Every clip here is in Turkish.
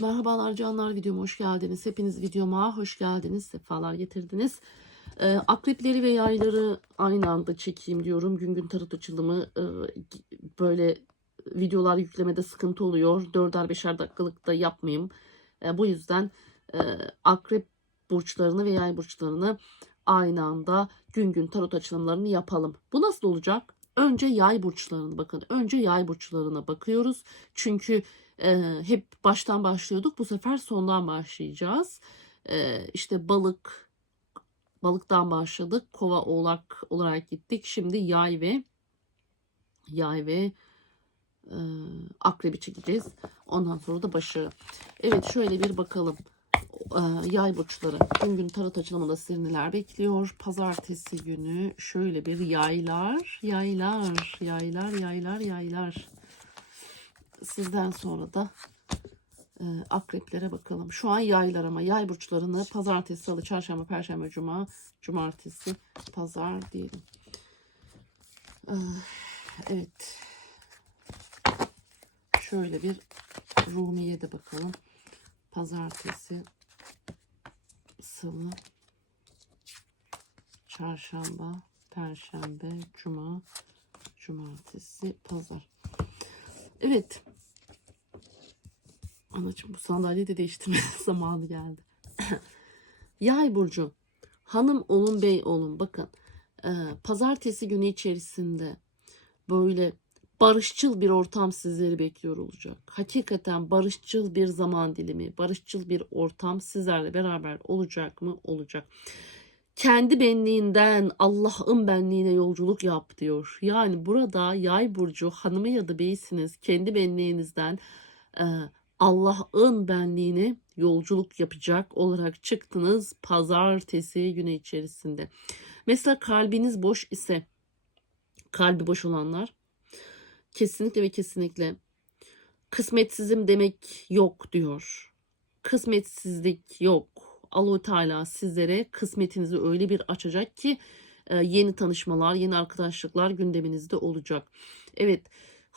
Merhabalar canlar videoma hoş geldiniz. Hepiniz videoma hoş geldiniz. Sefalar getirdiniz. Ee, akrepleri ve yayları aynı anda çekeyim diyorum. Gün gün tarot açılımı e, böyle videolar yüklemede sıkıntı oluyor. 4'er 5'er dakikalık da yapmayayım. E, bu yüzden e, akrep burçlarını ve yay burçlarını aynı anda gün gün tarot açılımlarını yapalım. Bu nasıl olacak? Önce yay burçlarını bakın. Önce yay burçlarına bakıyoruz. Çünkü e, hep baştan başlıyorduk. Bu sefer sondan başlayacağız. E, işte balık, balıktan başladık. Kova, oğlak olarak gittik. Şimdi yay ve yay ve e, akrebi çekeceğiz. Ondan sonra da başı. Evet şöyle bir bakalım. E, yay burçları. Gün gün tarot açılımında sizi neler bekliyor? Pazartesi günü şöyle bir yaylar, yaylar, yaylar, yaylar, yaylar. Sizden sonra da e, akreplere bakalım. Şu an yaylar ama yay burçlarını pazartesi, salı, çarşamba, perşembe, cuma, cumartesi, pazar diyelim. E, evet. Şöyle bir Rumiye de bakalım. Pazartesi, salı, çarşamba, perşembe, cuma, cumartesi, pazar. Evet. Anacığım bu sandalyeyi de değiştirme zamanı geldi. Yay burcu. Hanım olun bey olun. Bakın. e, pazartesi günü içerisinde böyle barışçıl bir ortam sizleri bekliyor olacak. Hakikaten barışçıl bir zaman dilimi, barışçıl bir ortam sizlerle beraber olacak mı? Olacak. Kendi benliğinden Allah'ın benliğine yolculuk yap diyor. Yani burada yay burcu hanımı ya da beysiniz kendi benliğinizden e, Allah'ın benliğine yolculuk yapacak olarak çıktınız pazartesi günü içerisinde. Mesela kalbiniz boş ise kalbi boş olanlar kesinlikle ve kesinlikle kısmetsizim demek yok diyor. Kısmetsizlik yok. Allahu Teala sizlere kısmetinizi öyle bir açacak ki e, yeni tanışmalar, yeni arkadaşlıklar gündeminizde olacak. Evet,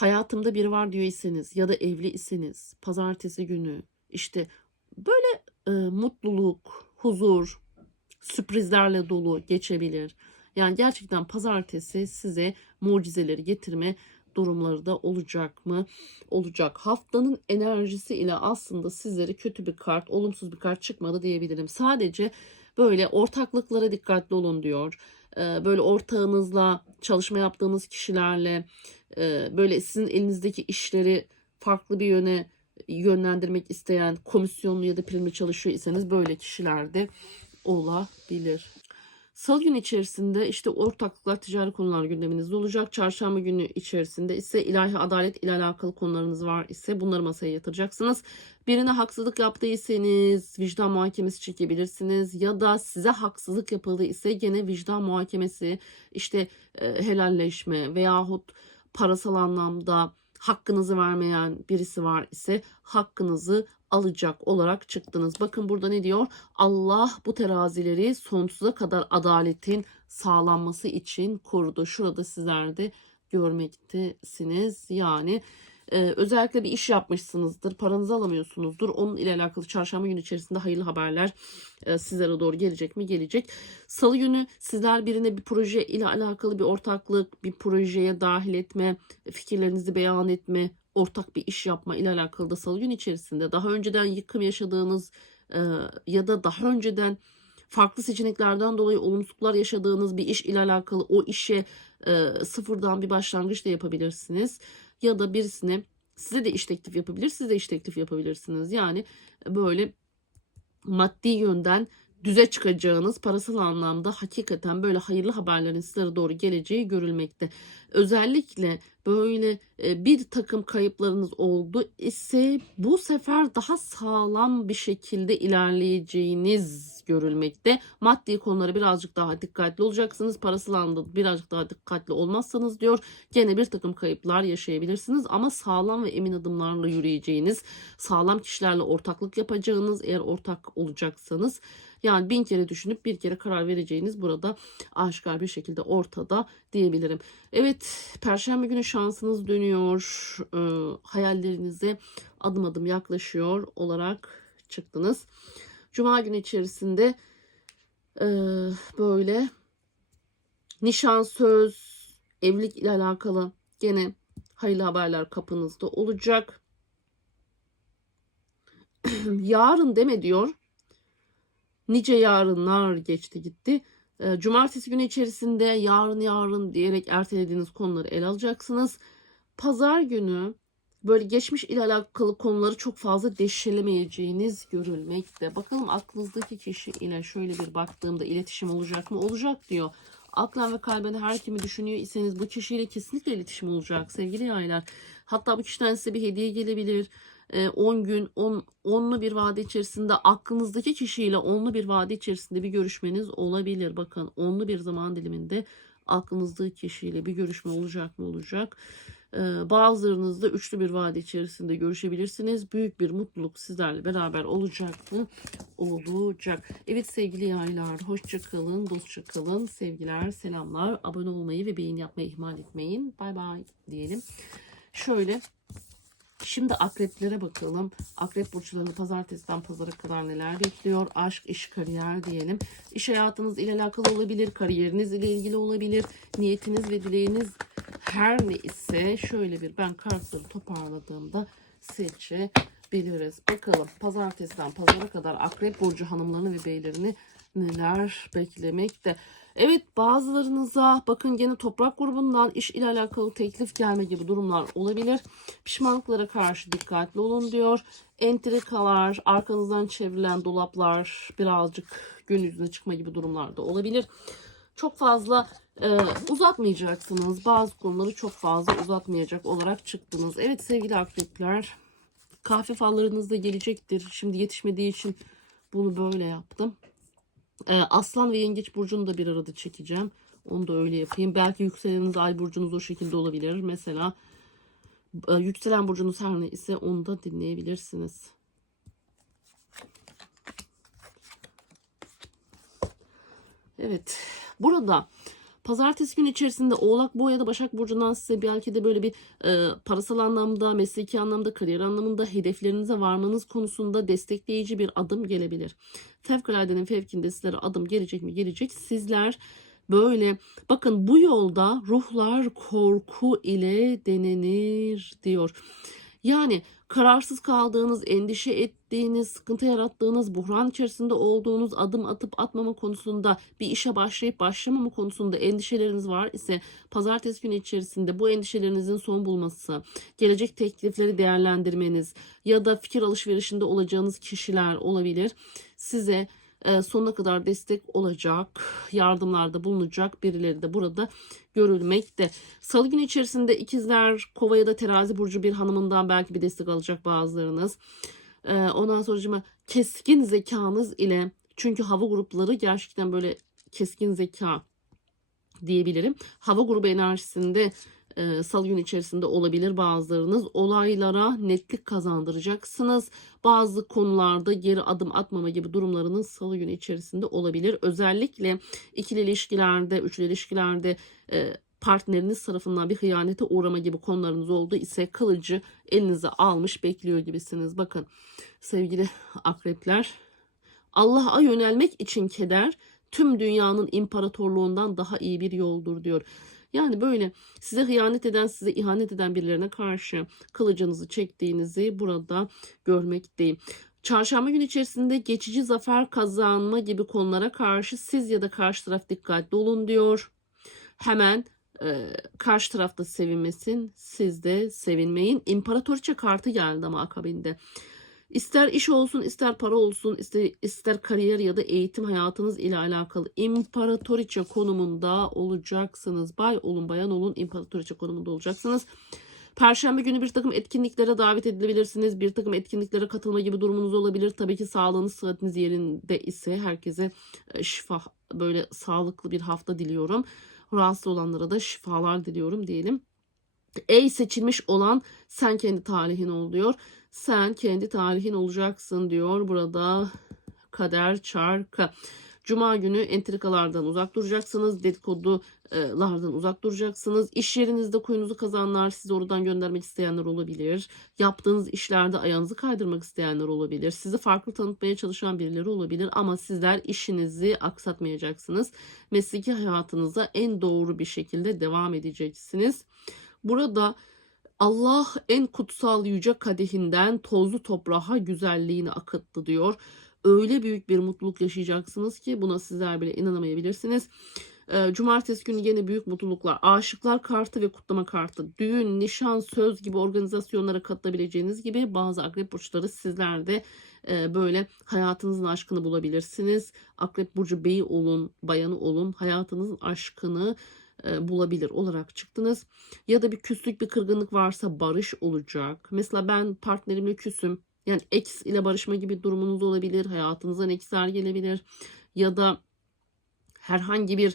hayatımda biri var diyor iseniz ya da evli iseniz pazartesi günü işte böyle e, mutluluk, huzur, sürprizlerle dolu geçebilir. Yani gerçekten pazartesi size mucizeleri getirme durumları da olacak mı? Olacak. Haftanın enerjisi ile aslında sizlere kötü bir kart, olumsuz bir kart çıkmadı diyebilirim. Sadece böyle ortaklıklara dikkatli olun diyor. Ee, Böyle ortağınızla, çalışma yaptığınız kişilerle e, böyle sizin elinizdeki işleri farklı bir yöne yönlendirmek isteyen komisyonlu ya da primli çalışıyor iseniz böyle kişiler de olabilir. Salı günü içerisinde işte ortaklıklar, ticari konular gündeminizde olacak. Çarşamba günü içerisinde ise ilahi adalet ile alakalı konularınız var ise bunları masaya yatıracaksınız. Birine haksızlık yaptıysanız vicdan muhakemesi çekebilirsiniz ya da size haksızlık yapıldı ise gene vicdan muhakemesi işte e, helalleşme veyahut parasal anlamda hakkınızı vermeyen birisi var ise hakkınızı alacak olarak çıktınız. Bakın burada ne diyor? Allah bu terazileri sonsuza kadar adaletin sağlanması için korudu. Şurada sizler de görmektesiniz. Yani e, özellikle bir iş yapmışsınızdır, paranızı alamıyorsunuzdur. Onun ile alakalı çarşamba günü içerisinde hayırlı haberler e, sizlere doğru gelecek mi? Gelecek. Salı günü sizler birine bir proje ile alakalı bir ortaklık, bir projeye dahil etme, fikirlerinizi beyan etme, ortak bir iş yapma ile alakalı da salı gün içerisinde daha önceden yıkım yaşadığınız e, ya da daha önceden farklı seçeneklerden dolayı olumsuzluklar yaşadığınız bir iş ile alakalı o işe e, sıfırdan bir başlangıç da yapabilirsiniz. Ya da birisine size de iş teklif yapabilir, siz de iş teklif yapabilirsiniz. Yani böyle maddi yönden düze çıkacağınız parasal anlamda hakikaten böyle hayırlı haberlerin sizlere doğru geleceği görülmekte. Özellikle böyle e, bir takım kayıplarınız oldu ise bu sefer daha sağlam bir şekilde ilerleyeceğiniz görülmekte. Maddi konulara birazcık daha dikkatli olacaksınız. Parasal anlamda birazcık daha dikkatli olmazsanız diyor gene bir takım kayıplar yaşayabilirsiniz ama sağlam ve emin adımlarla yürüyeceğiniz, sağlam kişilerle ortaklık yapacağınız eğer ortak olacaksanız Yani bin kere düşünüp bir kere karar vereceğiniz burada aşikar bir şekilde ortada diyebilirim. Evet Perşembe günü şansınız dönüyor. E, hayallerinize adım adım yaklaşıyor olarak çıktınız. Cuma günü içerisinde e, böyle nişan, söz, evlilik ile alakalı gene hayırlı haberler kapınızda olacak. Yarın deme diyor. Nice yarınlar geçti gitti. E, Cumartesi günü içerisinde yarın yarın diyerek ertelediğiniz konuları ele alacaksınız. Pazar günü böyle geçmiş ile alakalı konuları çok fazla deşelemeyeceğiniz görülmekte. Bakalım aklınızdaki kişi ile şöyle bir baktığımda iletişim olacak mı? Olacak diyor. Aklen ve kalben her kimi düşünüyor iseniz bu kişiyle kesinlikle iletişim olacak sevgili yaylar. Hatta bu kişiden size bir hediye gelebilir. 10 gün 10 onlu bir vade içerisinde aklınızdaki kişiyle onlu bir vade içerisinde bir görüşmeniz olabilir. Bakın onlu bir zaman diliminde aklınızdaki kişiyle bir görüşme olacak mı olacak. Bazılarınız da üçlü bir vade içerisinde görüşebilirsiniz. Büyük bir mutluluk sizlerle beraber olacak mı? Olacak. Evet sevgili yaylar hoşça kalın, dostça kalın. Sevgiler, selamlar. Abone olmayı ve beğeni yapmayı ihmal etmeyin. Bay bay diyelim. Şöyle Şimdi akreplere bakalım. Akrep burçlarını pazartesiden pazara kadar neler bekliyor? Aşk, iş, kariyer diyelim. İş hayatınız ile alakalı olabilir. Kariyeriniz ile ilgili olabilir. Niyetiniz ve dileğiniz her ne ise şöyle bir ben kartları toparladığımda seçebiliriz. Bakalım pazartesiden pazara kadar akrep burcu hanımlarını ve beylerini neler beklemekte. Evet bazılarınıza bakın gene toprak grubundan iş ile alakalı teklif gelme gibi durumlar olabilir. Pişmanlıklara karşı dikkatli olun diyor. Entrikalar, arkanızdan çevrilen dolaplar birazcık gün yüzüne çıkma gibi durumlar da olabilir. Çok fazla e, uzatmayacaksınız. Bazı konuları çok fazla uzatmayacak olarak çıktınız. Evet sevgili akrepler kahve fallarınız da gelecektir. Şimdi yetişmediği için bunu böyle yaptım. Ee, Aslan ve Yengeç burcunu da bir arada çekeceğim. Onu da öyle yapayım. Belki yükseleniniz ay burcunuz o şekilde olabilir. Mesela e, yükselen burcunuz her ne ise onu da dinleyebilirsiniz. Evet. Burada Pazartesi günü içerisinde Oğlak Boğa ya da Başak Burcu'ndan size belki de böyle bir e, parasal anlamda, mesleki anlamda, kariyer anlamında hedeflerinize varmanız konusunda destekleyici bir adım gelebilir. Fevkaladenin fevkinde sizlere adım gelecek mi? Gelecek. Sizler böyle bakın bu yolda ruhlar korku ile denenir diyor. Yani kararsız kaldığınız, endişe ettiğiniz, sıkıntı yarattığınız, buhran içerisinde olduğunuz, adım atıp atmama konusunda, bir işe başlayıp başlamama konusunda endişeleriniz var ise pazartesi günü içerisinde bu endişelerinizin son bulması, gelecek teklifleri değerlendirmeniz ya da fikir alışverişinde olacağınız kişiler olabilir. Size sonuna kadar destek olacak, yardımlarda bulunacak birileri de burada görülmekte. Salı günü içerisinde ikizler, kova ya da terazi burcu bir hanımından belki bir destek alacak bazılarınız. E, ondan sonra keskin zekanız ile çünkü hava grupları gerçekten böyle keskin zeka diyebilirim. Hava grubu enerjisinde e, salı gün içerisinde olabilir bazılarınız. Olaylara netlik kazandıracaksınız. Bazı konularda geri adım atmama gibi durumlarınız salı günü içerisinde olabilir. Özellikle ikili ilişkilerde, üçlü ilişkilerde e, partneriniz tarafından bir hıyanete uğrama gibi konularınız oldu ise kılıcı elinize almış bekliyor gibisiniz. Bakın sevgili akrepler Allah'a yönelmek için keder tüm dünyanın imparatorluğundan daha iyi bir yoldur diyor. Yani böyle size hıyanet eden, size ihanet eden birilerine karşı kılıcınızı çektiğinizi burada görmekteyim. Çarşamba günü içerisinde geçici zafer kazanma gibi konulara karşı siz ya da karşı taraf dikkatli olun diyor. Hemen e, karşı tarafta sevinmesin, siz de sevinmeyin. İmparatoriçe kartı geldi ama akabinde. İster iş olsun, ister para olsun, ister, ister kariyer ya da eğitim hayatınız ile alakalı imparatoriçe konumunda olacaksınız. Bay olun, bayan olun, imparatoriçe konumunda olacaksınız. Perşembe günü bir takım etkinliklere davet edilebilirsiniz. Bir takım etkinliklere katılma gibi durumunuz olabilir. Tabii ki sağlığınız, sıhhatiniz yerinde ise herkese e, şifa, böyle sağlıklı bir hafta diliyorum. Rahatsız olanlara da şifalar diliyorum diyelim. Ey seçilmiş olan sen kendi tarihin ol diyor. Sen kendi tarihin olacaksın diyor burada kader çarkı. Cuma günü entrikalardan uzak duracaksınız. Dedikodulardan uzak duracaksınız. İş yerinizde kuyunuzu kazanlar, sizi oradan göndermek isteyenler olabilir. Yaptığınız işlerde ayağınızı kaydırmak isteyenler olabilir. Sizi farklı tanıtmaya çalışan birileri olabilir. Ama sizler işinizi aksatmayacaksınız. Mesleki hayatınıza en doğru bir şekilde devam edeceksiniz. Burada Allah en kutsal yüce kadehinden tozlu toprağa güzelliğini akıttı diyor. Öyle büyük bir mutluluk yaşayacaksınız ki buna sizler bile inanamayabilirsiniz. Ee, Cumartesi günü yine büyük mutluluklar, aşıklar kartı ve kutlama kartı, düğün, nişan, söz gibi organizasyonlara katılabileceğiniz gibi bazı akrep burçları sizler de e, böyle hayatınızın aşkını bulabilirsiniz. Akrep burcu beyi olun, bayanı olun, hayatınızın aşkını bulabilir olarak çıktınız. Ya da bir küslük, bir kırgınlık varsa barış olacak. Mesela ben partnerimle küsüm. Yani ex ile barışma gibi durumunuz olabilir. Hayatınızdan eksler gelebilir. Ya da herhangi bir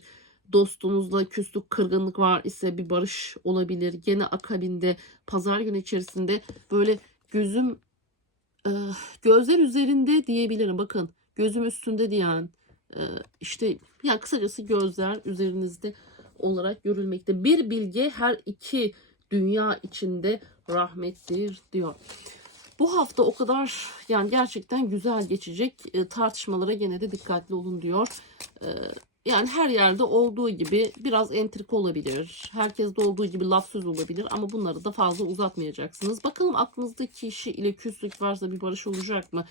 dostunuzla küslük, kırgınlık var ise bir barış olabilir. Gene akabinde pazar günü içerisinde böyle gözüm e, gözler üzerinde diyebilirim. Bakın gözüm üstünde diyen e, işte yani kısacası gözler üzerinizde olarak görülmekte. Bir bilge her iki dünya içinde rahmettir diyor. Bu hafta o kadar yani gerçekten güzel geçecek. E, tartışmalara gene de dikkatli olun diyor. E, yani her yerde olduğu gibi biraz entrika olabilir. Herkeste olduğu gibi laf söz olabilir ama bunları da fazla uzatmayacaksınız. Bakalım aklınızdaki kişi ile küslük varsa bir barış olacak mı?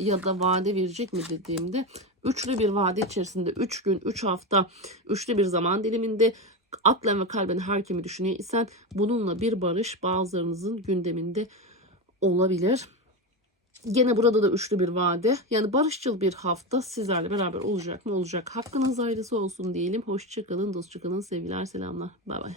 Ya da vade verecek mi dediğimde üçlü bir vade içerisinde 3 gün, 3 hafta, üçlü bir zaman diliminde aklen ve kalben her kimi düşünüyor bununla bir barış bazılarınızın gündeminde olabilir. Gene burada da üçlü bir vade. Yani barışçıl bir hafta sizlerle beraber olacak mı? Olacak. Hakkınız ayrısı olsun diyelim. Hoşçakalın, dostçakalın, sevgiler, selamlar. Bay bay.